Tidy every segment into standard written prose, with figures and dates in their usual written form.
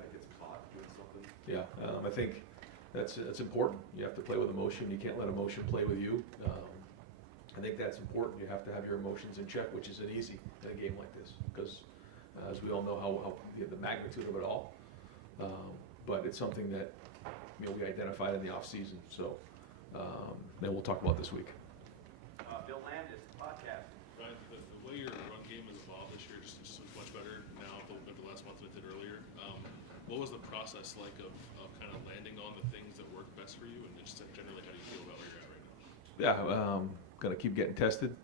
kind of gets caught doing something. Yeah, I think that's important. You have to play with emotion. You can't let emotion play with you. I think that's important. You have to have your emotions in check, which isn't easy in a game like this, because as we all know how the magnitude of it all. But it's something that we identified in the off season. So then we'll talk about this week. Bill Landis, podcast. Ryan, the way your run game has evolved this year just much better now than the last month than it did earlier. What was the process like of kind of landing on the things that work best for you, and just generally how do you feel about where you're at right now? Yeah, gonna keep getting tested,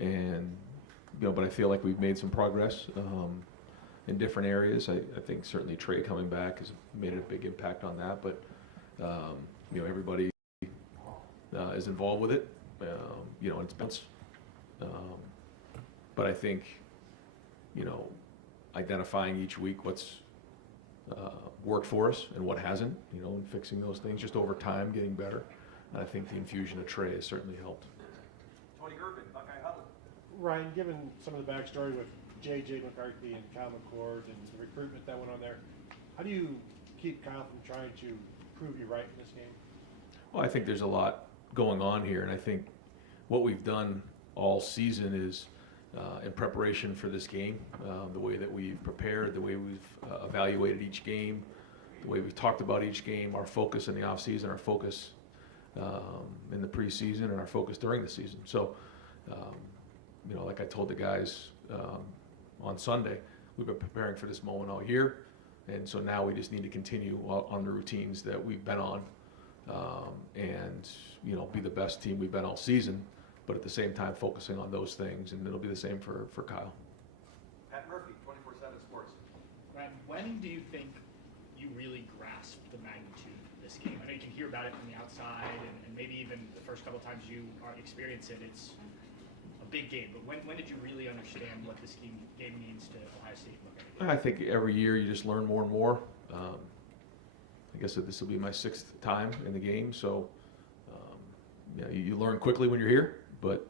and but I feel like we've made some progress in different areas. I think certainly Trey coming back has made a big impact on that, but everybody is involved with it. It's bounced. But I think identifying each week what's worked for us and what hasn't, and fixing those things just over time, getting better. And I think the infusion of Trey has certainly helped. Tony Gervin, Buckeye Huddle. Ryan, given some of the backstory with J.J. McCarthy and Kyle McCord and the recruitment that went on there, how do you keep Kyle from trying to prove you right in this game? Well, I think there's a lot going on here, and I think what we've done all season is in preparation for this game, the way that we've prepared, the way we've evaluated each game, the way we've talked about each game, our focus in the offseason, our focus in the preseason, and our focus during the season. So, like I told the guys on Sunday, we've been preparing for this moment all year, and so now we just need to continue on the routines that we've been on, and be the best team we've been all season, but at the same time focusing on those things, and it'll be the same for Kyle. Pat Murphy, 24/7 Sports. Ryan, when do you think you really grasp the magnitude of this game? I know you can hear about it from the outside, and maybe even the first couple times you experience it, it's a big game. But when did you really understand what this game means to Ohio State? I think every year you just learn more and more. I guess that this will be my 6th time in the game, so you learn quickly when you're here, but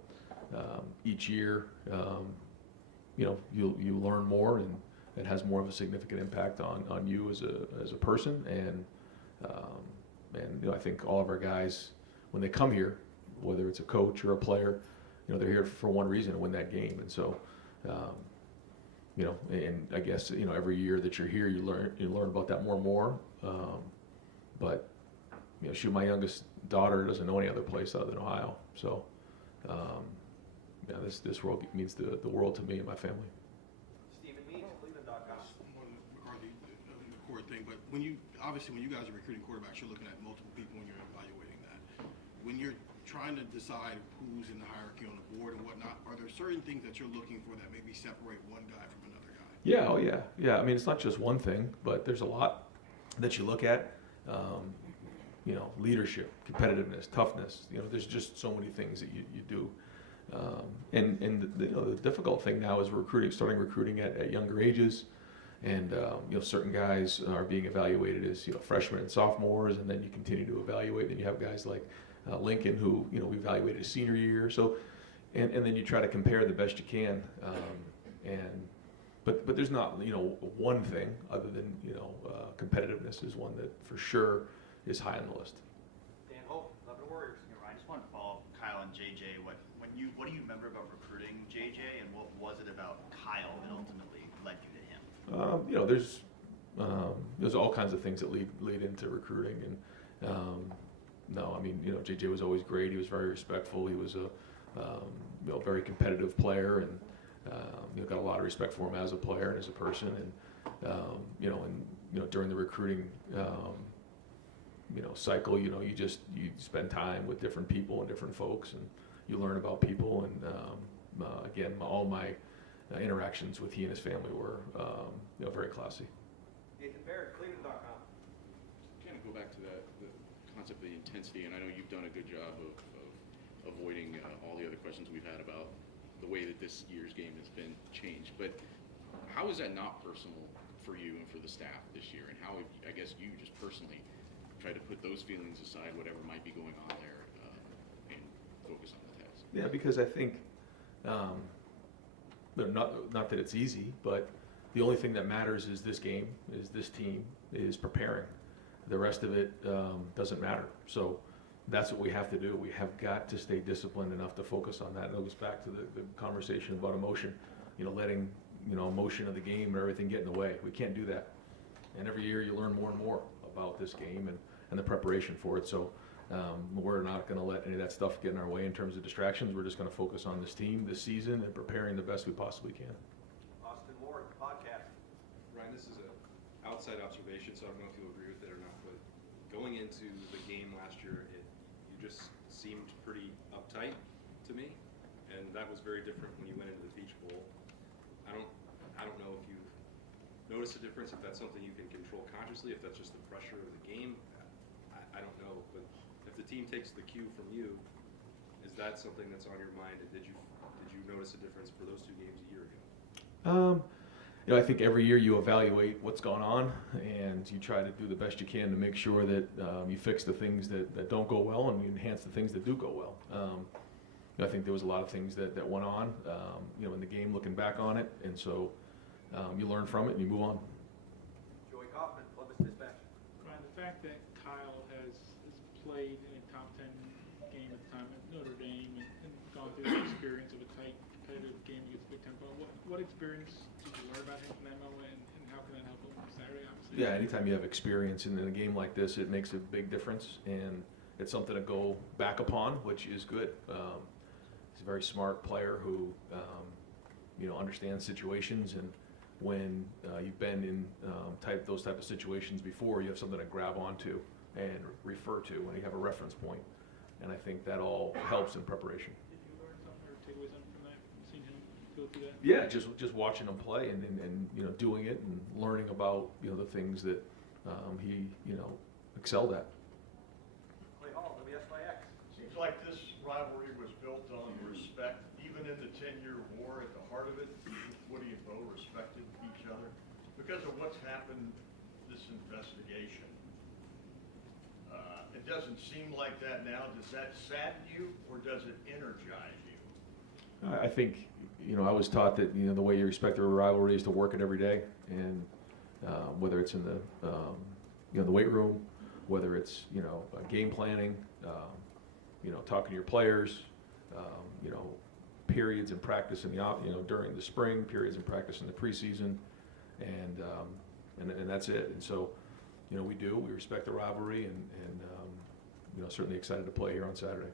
each year you learn more, and it has more of a significant impact on you as a person, and I think all of our guys, when they come here, whether it's a coach or a player, they're here for one reason, to win that game. And so and I guess every year that you're here, you learn about that more and more. But my youngest daughter doesn't know any other place other than Ohio. So this world means the world to me and my family. Stephen Means, Cleveland.com. McCarthy, the core thing, but when you guys are recruiting quarterbacks, you're looking at multiple people when you're evaluating that. When you're trying to decide who's in the hierarchy on the board and whatnot, are there certain things that you're looking for that maybe separate one guy from another guy? Yeah, oh yeah. I mean, it's not just one thing, but there's a lot that you look at. Leadership, competitiveness, toughness. There's just so many things that you do. And the difficult thing now is starting recruiting at younger ages, and certain guys are being evaluated as freshmen and sophomores, and then you continue to evaluate. And you have guys like Lincoln, who we evaluated his senior year. So, and then you try to compare the best you can. But there's not one thing other than competitiveness is one that for sure is high on the list. Dan Hope, Lebanon Warriors. I just wanted to follow up Kyle and JJ. What do you remember about recruiting JJ, and what was it about Kyle that ultimately led you to him? There's all kinds of things that lead into recruiting, and JJ was always great. He was very respectful. He was a very competitive player, and got a lot of respect for him as a player and as a person. And during the recruiting cycle, you spend time with different people and different folks, and you learn about people. And again, all my interactions with he and his family were very classy. Nathan Barrett, Cleveland.com. Kind of go back to the concept of the intensity, and I know you've done a good job of avoiding all the other questions we've had about the way that this year's game has been changed. But how is that not personal for you and for the staff this year? And how have, I guess, you just personally tried to put those feelings aside, whatever might be going on there, and focus on the test? Yeah, because I think not that it's easy, but the only thing that matters is this game, is this team, is preparing. The rest of it doesn't matter. So that's what we have to do. We have got to stay disciplined enough to focus on that. And it goes back to the conversation about emotion, letting, emotion of the game and everything get in the way. We can't do that. And every year you learn more and more about this game and the preparation for it. So we're not going to let any of that stuff get in our way in terms of distractions. We're just going to focus on this team, this season, and preparing the best we possibly can. Austin Ward, podcast. Ryan, this is an outside observation, so I don't know if you'll agree with it or not, but going into the game last year, you just seemed pretty uptight to me, and that was very different when you went into the Peach Bowl. I don't know if you've noticed a difference, if that's something you can control consciously, if that's just the pressure of the game. I don't know, but if the team takes the cue from you, is that something that's on your mind, and did you notice a difference for those two games a year ago? I think every year you evaluate what's gone on, and you try to do the best you can to make sure that you fix the things that don't go well and you enhance the things that do go well. I think there was a lot of things that went on, in the game looking back on it, and so you learn from it and you move on. Joey Kaufman, Columbus Dispatch. Ryan, the fact that Kyle has played in a top 10 game at the time at Notre Dame and gone through the experience of a tight, competitive game against Big Ten opponent, what experience did you learn about him from that moment, and how can that help him Saturday, obviously? Yeah, anytime you have experience in a game like this, it makes a big difference, and it's something to go back upon, which is good. He's a very smart player who, understands situations, and when you've been in those type of situations before, you have something to grab onto and refer to when you have a reference point, and I think that all helps in preparation. Did you learn something or take away something from that, seeing him go through that? Yeah, just watching him play and doing it and learning about the things that he excelled at. Clay Hall, WSYX. Seems like this rivalry was built on respect, even in the 10-year war. At the heart of it, Woody and Bo respected each other. Because of what's happened, this investigation, it doesn't seem like that now. Does that sadden you, or does it energize you? I think, I was taught that, the way you respect a rivalry is to work it every day, and whether it's in the weight room, whether it's, game planning, talking to your players, periods in practice in during the spring, periods in practice in the preseason, and that's it. And so, we respect the rivalry, and certainly excited to play here on Saturday.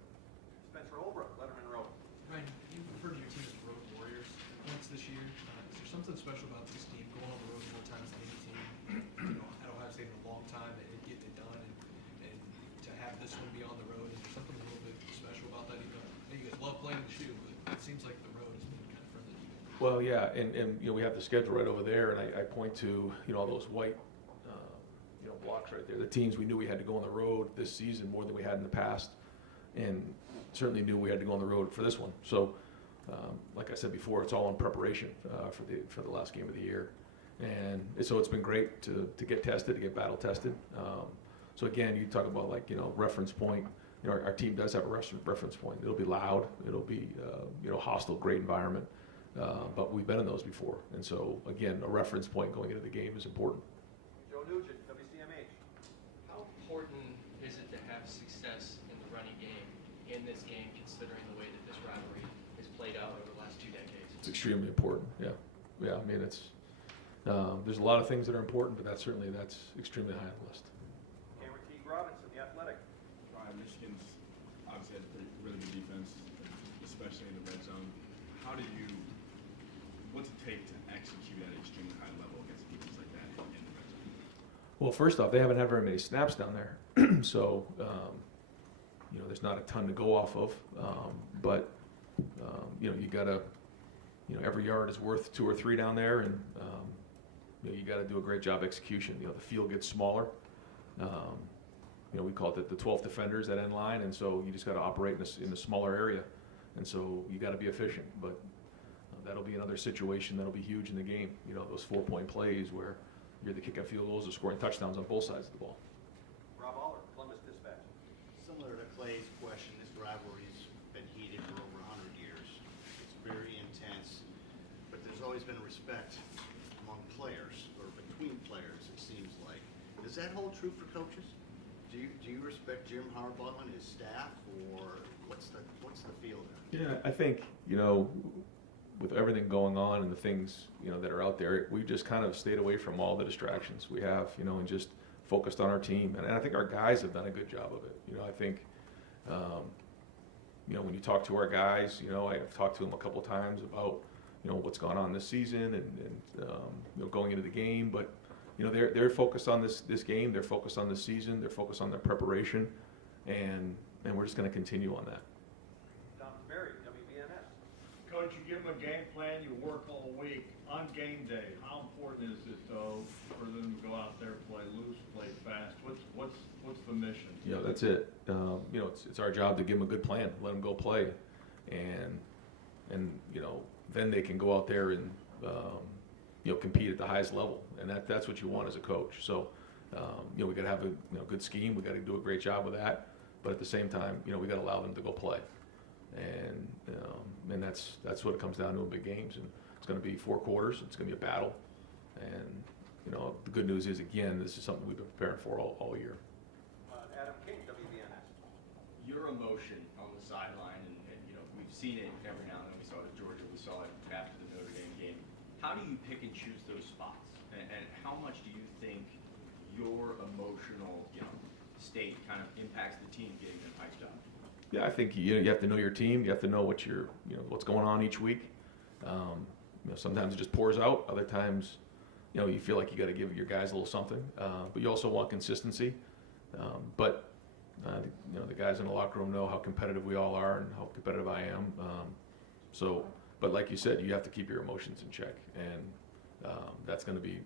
Spencer Holbrook, Letterman Row. Ryan, you referred to your team as road warriors once this year. Is there something special about this team going on the road more times than any team? At Ohio State in a long time and getting it done, and to have this one be on the road, is there something a little bit special about that? You guys love playing the shoe, but it seems like the road has been kind of friendly to you guys. Well, yeah, and we have the schedule right over there, and I point to all those white blocks right there. The teams we knew we had to go on the road this season more than we had in the past, and certainly knew we had to go on the road for this one. So, like I said before, it's all in preparation for the last game of the year, and so it's been great to get tested, to get battle tested. So again, you talk about reference point. Our team does have a reference point. It'll be loud. It'll be hostile, great environment. But we've been in those before, and so again, a reference point going into the game is important. Joe Nugent, WCMH. How important is it to have success in the running game in this game, considering the way that this rivalry has played out over the last 2 decades? It's extremely important. Yeah. I mean, it's there's a lot of things that are important, but that's extremely high on the list. Cameron T. Robinson, The Athletic. Ryan, Michigan's obviously had a really good defense, especially in the red zone. What's it take to execute at an extremely high level against defense like that in the red zone? Well, first off, they haven't had very many snaps down there, so there's not a ton to go off of. But you got to, every yard is worth 2 or 3 down there, and you got to do a great job execution. The field gets smaller. We call it the 12 defenders at end line, and so you just got to operate in a smaller area, and so you got to be efficient. But that'll be another situation that'll be huge in the game. Those 4-point plays where you're the kicking field goals or scoring touchdowns on both sides of the ball. Rob Aller, Columbus Dispatch. Similar to Clay's question, this rivalry's been heated for over 100 years. It's very intense, but there's always been respect among does that hold true for coaches? Do you respect Jim Harbaugh and his staff, or what's the feel there? Yeah, I think, with everything going on and the things, that are out there, we've just kind of stayed away from all the distractions we have, and just focused on our team. And I think our guys have done a good job of it. I think, when you talk to our guys, I've talked to them a couple times about, what's gone on this season and going into the game. But, they're focused on this game. They're focused on this season. They're focused on their preparation. And we're just going to continue on that. Tom Berry, WBNS. Coach, you give them a game plan, you work all week. On game day, how important is it, though, for them to go out there, play loose, play fast? What's the mission? Yeah, that's it. It's our job to give them a good plan, let them go play, and then they can go out there and compete at the highest level, and that's what you want as a coach. So we got to have a good scheme. We got to do a great job with that, but at the same time, we got to allow them to go play, and that's what it comes down to in big games. And it's going to be 4 quarters. It's going to be a battle, and the good news is, again, this is something we've been preparing for all year. Adam King, WBNS. Your emotion on the sideline, and we've seen it every now and then. We saw it at Georgia, we saw it after the Notre Dame game. How do you pick and choose those spots? And how much do you think your emotional, state kind of impacts the team getting them hyped up? Yeah, I think you have to know your team. You have to know what's going on each week. Sometimes it just pours out. Other times, you feel like you got to give your guys a little something. But you also want consistency. But the guys in the locker room know how competitive we all are and how competitive I am. But like you said, you have to keep your emotions in check, and that's going to be